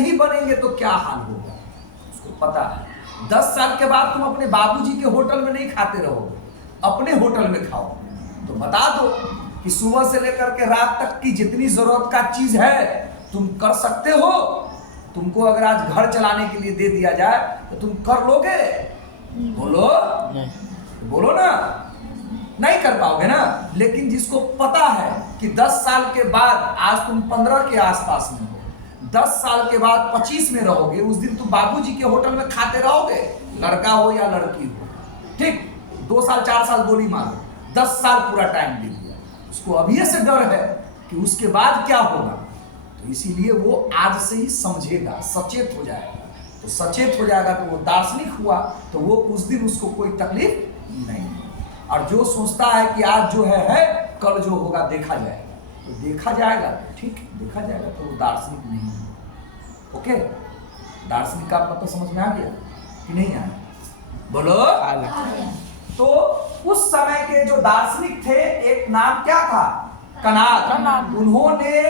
नहीं बनेंगे तो क्या हाल होगा, उसको पता है। 10 साल के बाद तुम अपने बाबूजी के होटल में नहीं खाते रहोगे, अपने होटल में खाओ। तो बता दो कि सुबह से लेकर के रात तक की जितनी जरूरत का चीज है तुम कर सकते हो। तुमको अगर आज घर चलाने के लिए दे दिया जाए तो तुम कर लोगे? बोलो बोलो ना, नहीं कर पाओगे ना। लेकिन जिसको पता है कि 10 साल के बाद, आज तुम 15 के आसपास में हो, 10 साल के बाद 25 में रहोगे, उस दिन तुम बाबूजी के होटल में खाते रहोगे, लड़का हो या लड़की हो। ठीक, 2 साल 4 साल गोली मारो, 10 साल पूरा टाइम दे दिया। उसको अभी से डर है कि उसके बाद क्या होगा, तो इसीलिए वो आज से ही समझेगा, सचेत हो जाएगा। तो सचेत हो जाएगा तो वो दार्शनिक हुआ, तो वो उस दिन उसको कोई तकलीफ नहीं। और जो सोचता है कि आज जो है कल जो होगा देखा जाएगा, तो देखा जाएगा, ठीक देखा जाएगा, तो वो दार्शनिक नहीं है। ओके, दार्शनिक का मतलब समझ में आ गया कि नहीं आया? बोलो। तो उस समय के जो दार्शनिक थे, एक नाम क्या था? कणाद। उन्होंने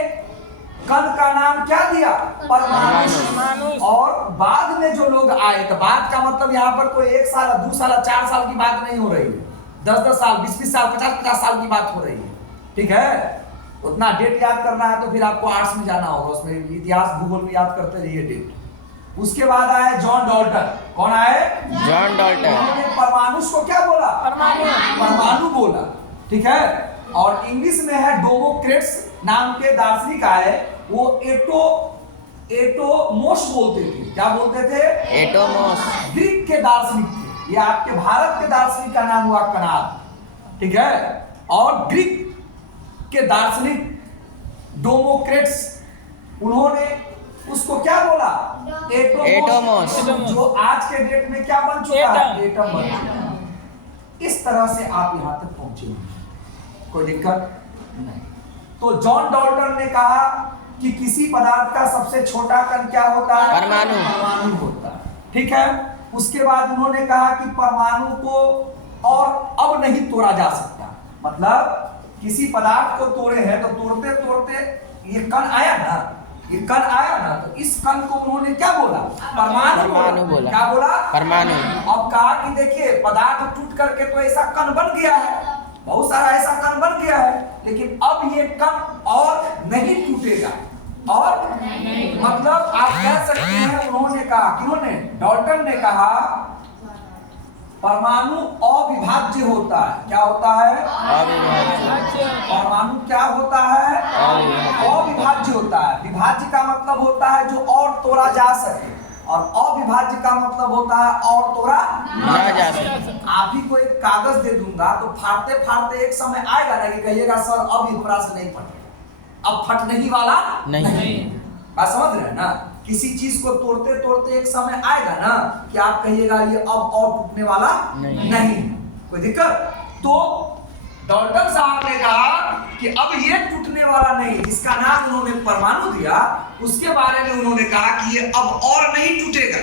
कण का नाम क्या दिया? परमाणु। और बाद में जो लोग आए, तो बाद का मतलब यहाँ पर कोई 1 साल 2 साल 4 साल की बात नहीं हो रही है, 10-10 साल 20-20 साल 50-50 साल की बात हो रही है। ठीक है, उतना डेट याद करना है तो फिर आपको आर्ट्स में जाना होगा, उसमें इतिहास भूगोल में याद करते रहिए डेट। उसके बाद आए जॉन डाल्टन। कौन आए? John Dalton. उन्होंने परमाणु को क्या बोला? परमाणु बोला। ठीक है, और इंग्लिश में है डेमोक्रेट्स नाम के दार्शनिक आए, वो एटोमोस बोलते थे। क्या बोलते थे? एटोमोस। ग्रीक के दार्शनिक थे। ये आपके भारत के दार्शनिक का नाम हुआ कणाद। ठीक है, और ग्रीक के दार्शनिक डेमोक्रेट्स, उन्होंने उसको क्या बोला? एटोमोस। जो आज के डेट में क्या बन चुका है? एटम बन चुका है। इस तरह से आप यहां तक पहुंचे, कोई दिक्कत नहीं। तो जॉन डाल्टन ने कहा कि किसी पदार्थ का सबसे छोटा कण क्या होता है? परमाणु होता है। ठीक है, उसके बाद उन्होंने कहा कि परमाणु को और अब नहीं तोड़ा जा सकता। मतलब किसी पदार्थ को तोड़े हैं तो तोड़ते तोड़ते ये कण आया ना, ये कण आया ना, तो इस कण को उन्होंने क्या बोला? परमाणु बोला। क्या बोला? परमाणु। अब कहा कि देखिए पदार्थ टूट करके तो ऐसा कण बन गया है, बहुत सारा ऐसा कण बन गया है, लेकिन अब ये कण और नहीं टूटेगा। और मतलब आप कह सकते हैं, उन्होंने कहा, किन्होंने? डाल्टन ने कहा परमाणु अविभाज्य होता है। क्या होता है? अविभाज्य। परमाणु क्या होता है? अविभाज्य होता है। विभाज्य का मतलब होता है जो और तोड़ा जा सके, और अविभाज्य का मतलब होता है और तोड़ा ना जा सके। आप ही को एक कागज दे दूंगा तो फाड़ते फाड़ते एक समय आएगा ना कि कहिएगा सर अब ये पूरा से नहीं फटेगा, अब फटने ही वाला नहीं। बात समझ रहे हैं ना? किसी चीज को तोड़ते तोड़ते एक समय आएगा ना कि आप कहिएगा ये अब और टूटने वाला नहीं। कोई दिक्कत? तो डाल्टन साहब ने कहा कि अब ये टूटने वाला नहीं, जिसका नाम उन्होंने परमाणु दिया, उसके बारे में उन्होंने कहा कि ये अब और नहीं टूटेगा।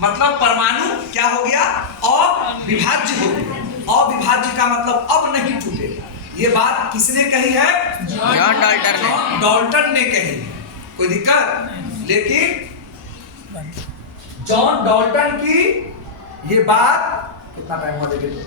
मतलब परमाणु क्या हो गया? अविभाज्य हो गया। अविभाज्य का मतलब अब नहीं टूटेगा। ये बात किसने कही है? जॉन डाल्टन ने कही। कोई दिक्कत? लेकिन जॉन डाल्टन की ये बात, कितना टाइम हुआ देखे तो